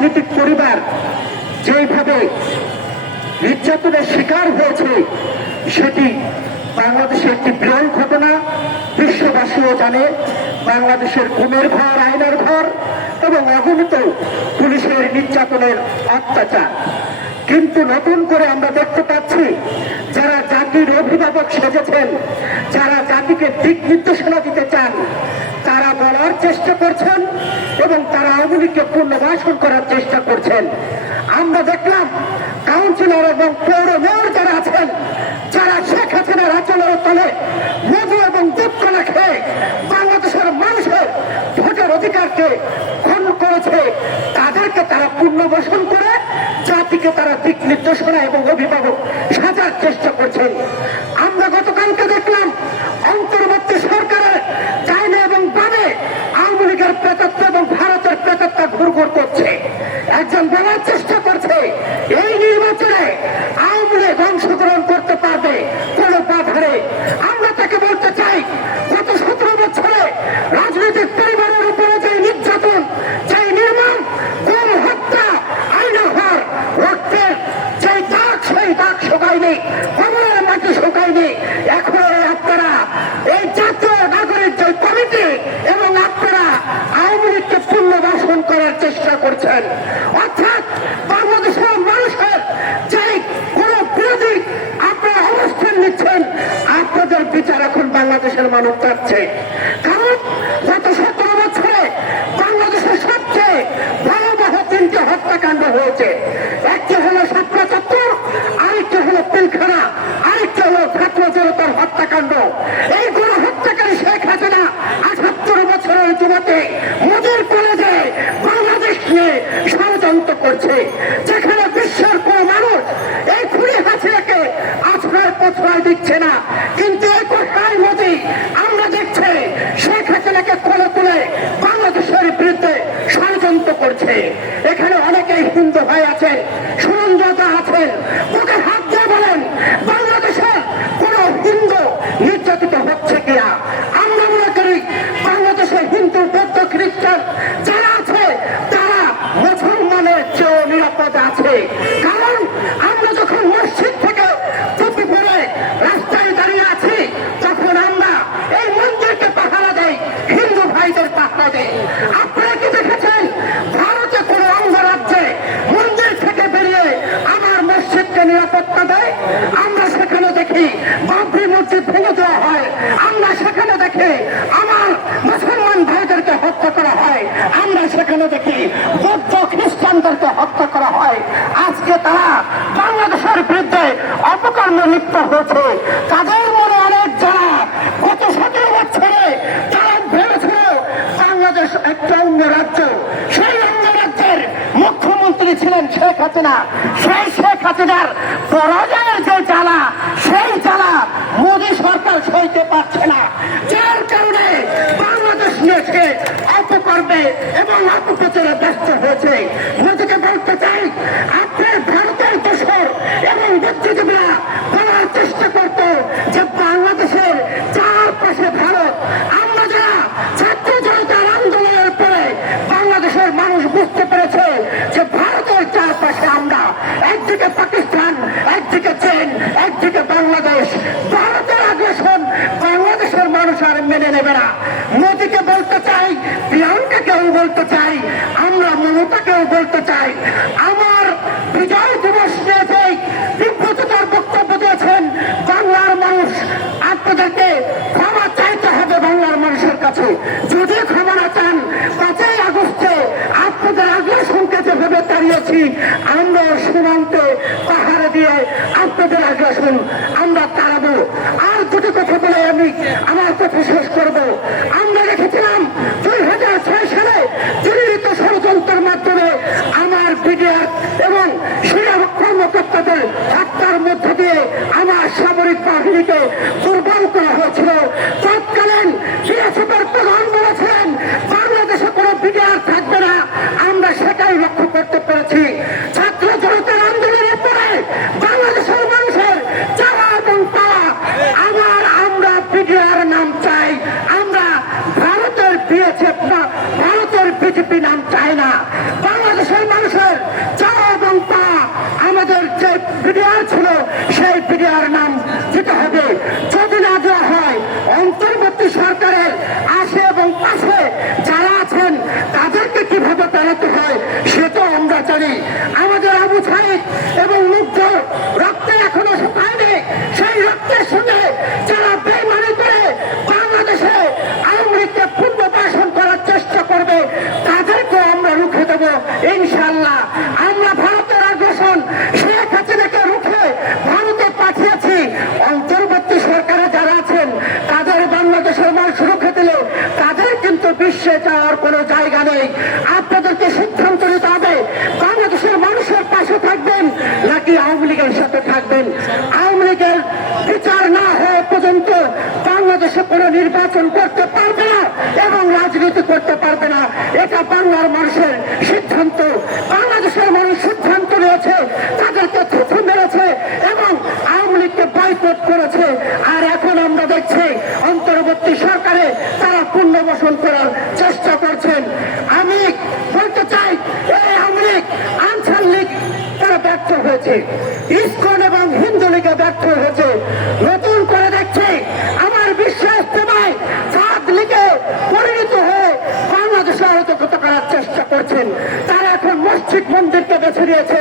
রাজনৈতিক পরিবার যেভাবে নির্যাতনের শিকার হয়েছে, সেটি বাংলাদেশের একটি বিরল ঘটনা। বিশ্ববাসীও জানে বাংলাদেশের গুমের ঘর আইনের ঘর এবং অগণিত পুলিশের নির্যাতনের অত্যাচার। কিন্তু নতুন করে আমরা দেখতে পাচ্ছি, যারা জাতির অভিভাবক সেজেছেন, যারা জাতিকে দিক নির্দেশনা দিতে চান চেষ্টা করছেন এবং তারা আওয়ামী লীগকে পুনর্বাসন করার চেষ্টা করছেন। আমরা দেখলাম কাউন্সিলর এবং পৌর মেয়র যারা আছেন, যারা শেখ হাসিনার আচলের তলে মধু এবং দুঃখ না খেয়ে বাংলাদেশের মানুষের ভোটের অধিকারকে খণ্ড করেছে, তাদেরকে তারা পুনর্বাসন করে জাতিকে তারা দিক নির্দেশনা এবং অভিভাবক সাজার চেষ্টা করছেন আমরা গতকালকে দেখলাম অন্তর্বর্তী সরকারের ডাইনে এবং বামে আওয়ামী লীগের প্রেতত্ব এবং ভারতের প্রেতত্ব ঘুরঘুর করছে একজন বলার চেষ্টা করছে এই নির্বাচনে আওয়ামী লীগ অংশগ্রহণ করতে পারবে কোন বাধারে আমরা তাকে বলতে চাই গত সতেরো বছরে রাজনৈতিক পরিবারের উপরে যে নির্যাতন যে নির্মাণ গুম হত্যা আইনহার রক্তের যে দাগ সেই দাগ শোকায়নি কবরের মাটি শোকায়নি এখন আপনারা এই জাতীয় নাগরিক যে কমিটি এবং আপনারা আওয়ামী লীগকে পুনর্বাসন করার চেষ্টা করছেন। অর্থাৎ বাংলাদেশের মানুষের যে কোন বিরোধী আপনারা অবস্থান নিচ্ছেন, আপনাদের বিচার এখন বাংলাদেশের মানুষ চাচ্ছে। কারণ গত সতেরো বছরে বাংলাদেশের সবচেয়ে ভয়াবহ তিনটি হত্যাকাণ্ড হয়েছে। hey. নিরাপত্তা দেয়, আমরা সেখানে দেখি বাবরি মসজিদ ভেঙে দেওয়া হয়। আমরা সেখানে দেখি আমার মুসলমান ভাইদেরকে হত্যা করা হয়। আমরা সেখানে দেখি বৌদ্ধ খ্রিস্টানদেরকে হত্যা করা হয়। আজকে তারা বাংলাদেশের বিরুদ্ধে অপকর্মে লিপ্ত হয়েছে। তাদের মনে অনেক যারা গত সতেরো বছরে তারা ভেবেছিল বাংলাদেশ একটা অন্য রাজ্য সেই অন্য রাজ্যের মুখ্যমন্ত্রী ছিলেন শেখ হাসিনা, সেই শেখ হাসিনার পরাজয়ের যে জ্বালা, সেই জ্বালা মোদী সরকার সইতে পারছে না। যার কারণে বাংলাদেশ নিয়ে সে অপকর্মে এবং অপপ্রচারে ব্যস্ত হয়েছে। মোদীকে বলতে চাই আপনার ভারতের দোষর এবং বুদ্ধিজীবীরা বলার চেষ্টা করতো যে বাংলাদেশের চারপাশে ভারত আমরা যারা ছাত্র জনতার আন্দোলনের পরে বাংলাদেশের মানুষ বুঝতে পেরেছে যে ভারতের চারপাশে আমরা একদিকে পাকিস্তান একদিকে চীন একদিকে বাংলাদেশ ভারতের আগ্রাসন বাংলাদেশের মানুষ আর মেনে নেবে না মোদীকে বলতে চাই প্রিয়াঙ্কাকেও বলতে চাই, আমরা মমতাকেও বলতে চাই। আমার বিজয় দিবস নিয়ে যেই বক্তব্য দিয়েছেন বাংলার মানুষ। আপনাদেরকে ক্ষমা চাইতে হবে বাংলার মানুষের কাছে। যদি ক্ষমা না চান, পাঁচই আগস্টে আপনাদের আগ্রাসনকে যেভাবে তাড়িয়েছি আমরা সীমান্তে পাহাড়ে দিয়ে আপনাদের আগ্রাসন আমরা তাড়াবো। আর দুটি কথা বলে আমি আমার কথা শেষ করব। আমরা দেখেছিলাম দুই হাজার ছয় সালে দিল্লিত ষড়যন্ত্রের মাধ্যমে আমার বিডিআর এবং সেনা কর্মকর্তাদের হত্যার মধ্য দিয়ে আমার সামরিক বাহিনীকে দুর্বল করা হয়েছিল তৎকালীন বিএসএফের প্রধান বলেছিলেন বাংলাদেশে কোনো বিডিআর থাকবে না আমরা সেটাই লক্ষ্য করতে পেরেছি ছাত্র জনতার আন্দোলনের পরে বাংলাদেশের মানুষের চাওয়া এবং পাওয়া আবার আমরা বিডিআর নাম চাই আমরা ভারতের বিএসএফ না ভারতের বিজেপি নাম চাই না বাংলাদেশের মানুষের ইনশাল্লাহ আমরা ভারতের আগ্রাসন শেখ হাসিনাকে রুখে ভারতে পাঠিয়েছি অন্তর্বর্তী সরকারে যারা আছেন তাদের বাংলাদেশের মানুষ সুরক্ষা দিলে তাদের কিন্তু বিশ্বে যাওয়ার কোনো জায়গা নেই আপনাদেরকে সিদ্ধান্ত নিতে হবে। বাংলাদেশের মানুষের পাশে থাকবেন নাকি আওয়ামী লীগের সাথে থাকবেন? আওয়ামী লীগের বিচার না হওয়া পর্যন্ত বাংলাদেশে কোনো নির্বাচন করতে পারবে না এবং রাজনীতি করতে পারবে না। এটা বাংলার মানুষের সিদ্ধান্ত। বাংলাদেশের মানুষ সিদ্ধান্ত নিয়েছে, তাদেরকে থুথু মেরেছে এবং আওয়ামী লীগকে বয়কট করেছে। আর এখন আমরা দেখছি, অন্তর্বর্তী সরকারে তারা পুনর্বাসন করার চেষ্টা করছেন আমি বলতে চাই আওয়ামী লীগ আনসার লীগ তারা ব্যর্থ হয়েছে। ইস্কন এবং হিন্দু লীগে ব্যর্থ হয়েছে। নতুন করে দেখছে, আমার বিশ্বাস তোমায় সাত লীগে পরিণত হয়ে বাংলাদেশে আহত করার চেষ্টা করছেন। তারা এখন মসজিদ মন্দিরকে বেছে নিয়েছে।